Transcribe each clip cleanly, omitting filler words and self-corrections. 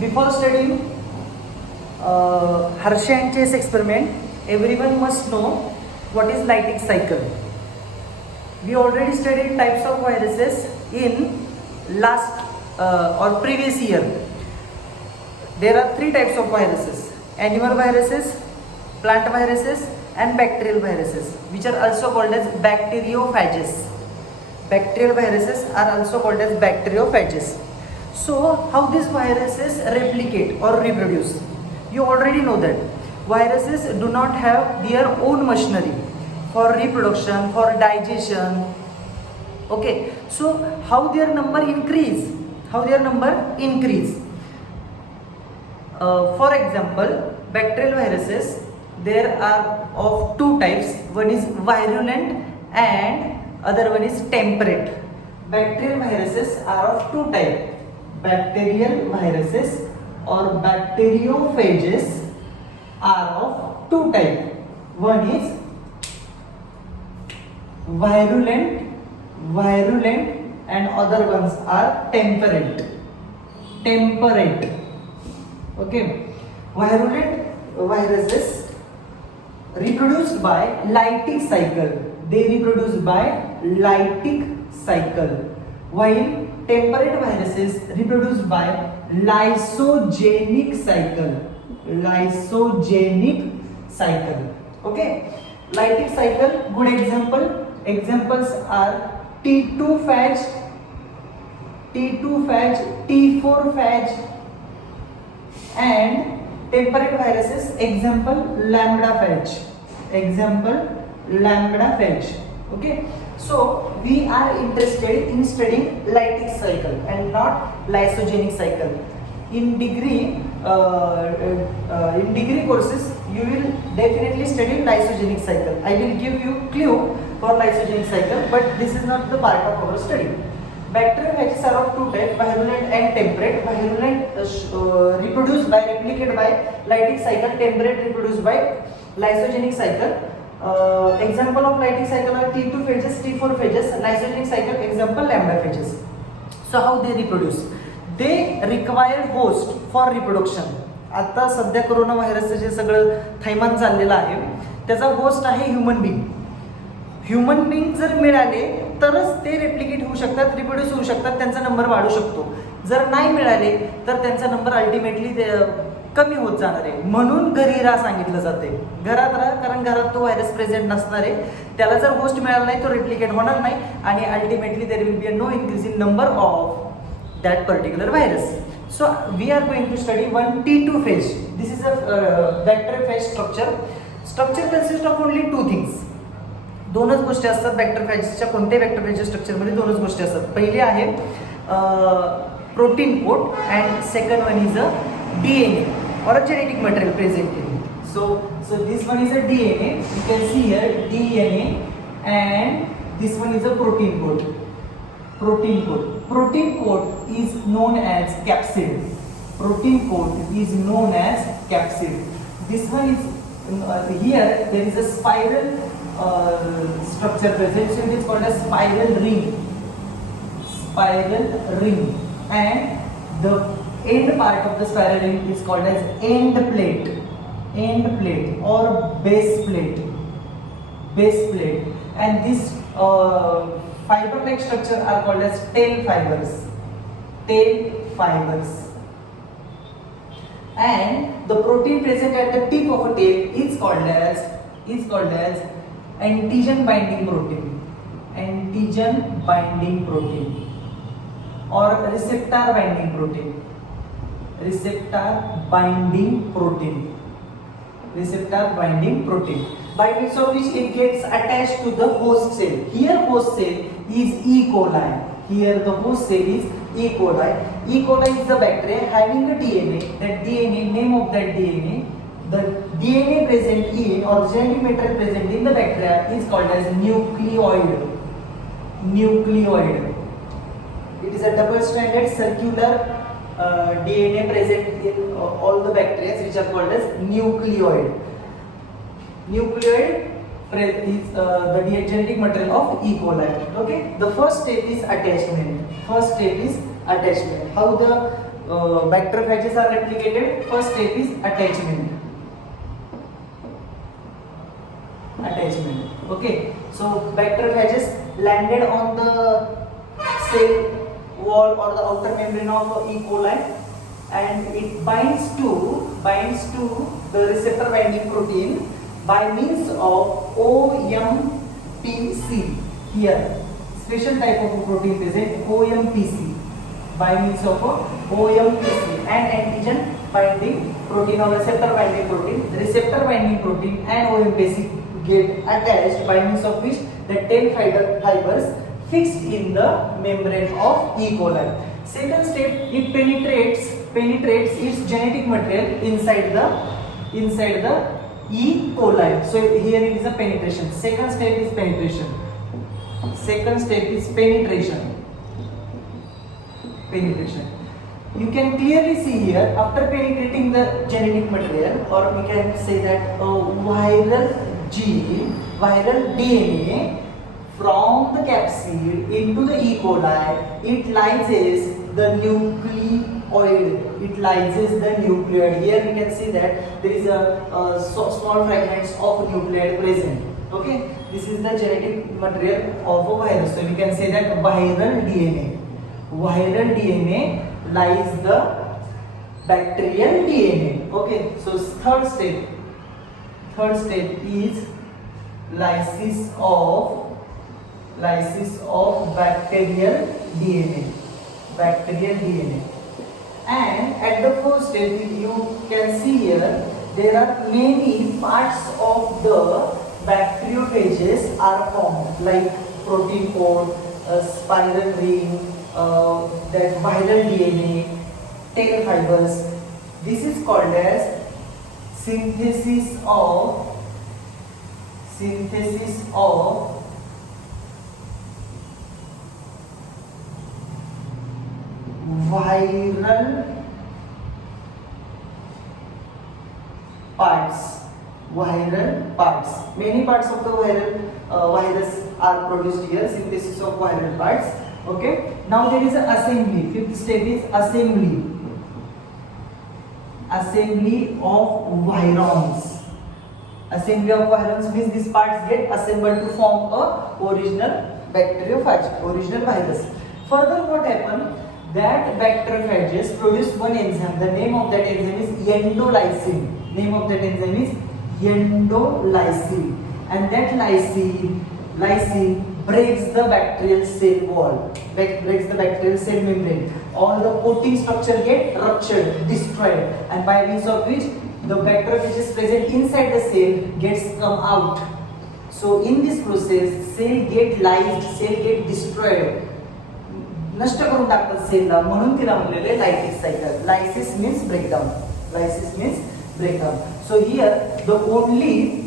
Before studying Hershey and Chase experiment, everyone must know what is Leydig cycle. We already studied types of viruses in last or previous year. There are three types of viruses: animal viruses, plant viruses, and bacterial viruses, which are also called as bacteriophages. Bacterial viruses are also called as bacteriophages. So, how these viruses replicate or reproduce? You already know that viruses do not have their own machinery for reproduction, for digestion. Okay, so how their number increase? How their number increase? For example, bacterial viruses, there are of two types. One is virulent and other one is temperate. Bacterial viruses are of two types. Bacterial viruses or bacteriophages are of two types. One is virulent and other ones are temperate. Okay, virulent viruses reproduced by Leydig cycle. They reproduce by Leydig cycle, while temperate viruses reproduced by lysogenic cycle. Okay, Leydig cycle. Good example. Examples are T2-phage, T4-phage, and temperate viruses. Example lambda-phage. Okay. So we are interested in studying Leydig cycle and not lysogenic cycle. In degree courses, you will definitely study lysogenic cycle. I will give you clue for lysogenic cycle, but this is not the part of our study. Bacteriophages are of two types, virulent and temperate. Virulent reproduced by, replicated by Leydig cycle. Temperate reproduced by lysogenic cycle. Example of Leydig cycle are T2 phages, T4 phages, lysogenic cycle, example lambda phages. So how they reproduce? They require host for reproduction. आता सध्या corona व्हायरसचं जे सगळं थैमान चाललेलं आहे त्याचा host आहे human being. Human being जर मिळाले तरच ते रेप्लिकेट होऊ शकतात, रिप्रोड्यूस होऊ शकतात, त्यांचा नंबर वाढू शकतो. जर नाही मिळाले तर त्यांचा नंबर अल्टिमेटली कमी होत जाणार आहे. म्हणून घरी राहा सांगितलं जाते. घरात राहा, कारण घरात तो व्हायरस प्रेझेंट नसणार आहे. त्याला जर होस्ट मिळाला नाही तो रेप्लिकेट होणार नाही आणि ultimately there will be no increase in number of that particular virus. So we are going to study one T2 phage. This is a bacteriophage structure. Structure consists of only two things. दोनच गोष्टी असतात बॅक्टेरियोफेजच्या. कोणत्याही बॅक्टेरियोफेजच्या स्ट्रक्चरमध्ये दोनच गोष्टी असतात. पहिली आहे protein coat and second one is a DNA or a genetic material present in it. So this one is a DNA. You can see here DNA, and this one is a protein coat. Protein coat is known as capsid. This one is here there is a spiral structure present, so it is called as spiral ring, and the end part of the spiral ring is called as end plate or base plate, and this fiber-like structure are called as tail fibers, and the protein present at the tip of a tail is called as antigen binding protein or receptor binding protein. By means of which it gets attached to the host cell. Here host cell is E. coli. Here the host cell is E. coli. E. coli is the bacteria having a DNA. That DNA, name of that DNA, the DNA present in or genetic material present in the bacteria is called as nucleoid. It is a double-stranded circular DNA present in all the bacteria, which are called as nucleoid. Nucleoid is the genetic material of E. coli. Okay, the first step is attachment. How the bacteriophages are replicated, first step is attachment. Okay, so bacteriophages landed on the cell wall or the outer membrane of E. coli, and it binds to the receptor binding protein by means of OMPC. Here special type of a protein present, OMPC, by means of OMPC, and antigen binding protein or receptor binding protein. The receptor binding protein and OMPC get attached, by means of which the 10 fibers fixed in the membrane of E. coli. Second step, it penetrates its genetic material inside the E. coli. So here it is a penetration. Second step is penetration. You can clearly see here, after penetrating the genetic material, or we can say that viral DNA from the capsid into the E. coli, it lyses the nucleoid. Here we can see that there is a small fragments of nucleoid present. Okay, this is the genetic material of a virus. So we can say that viral DNA lies the bacterial DNA. Okay, so third step is lysis of bacterial DNA. And at the first step, you can see here, there are many parts of the bacteriophages are formed, like protein coat, spiral ring, that viral DNA, tail fibers. This is called as synthesis of viral parts. Many parts of the virus are produced here. Synthesis of viral parts. Okay. Now there is an assembly. Fifth step is assembly of virions. Assembly of virions means these parts get assembled to form a original bacteriophage, original virus. Further, what happens? That bacteriophages produce one enzyme. The name of that enzyme is endolysine. And that lysine breaks the bacterial cell wall, breaks the bacterial cell membrane. All the coating structure get ruptured, destroyed, and by means of which the bacteriophages present inside the cell gets come out. So in this process, cell get lysed, cell get destroyed, नष्ट करून टाकतात सेलला, म्हणून तिला म्हणलेले lytic cycle. Lysis means breakdown. So here the only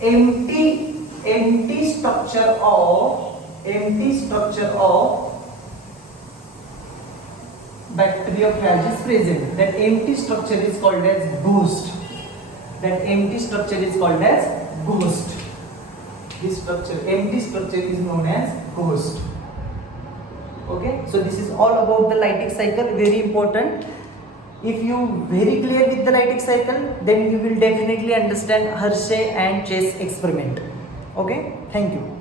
empty structure of bacteriophage is present. That empty structure is called as ghost. This empty structure is known as ghost. Okay, so this is all about the lytic cycle, very important. If you very clear with the lytic cycle, then you will definitely understand Hershey and Chase experiment. Okay, thank you.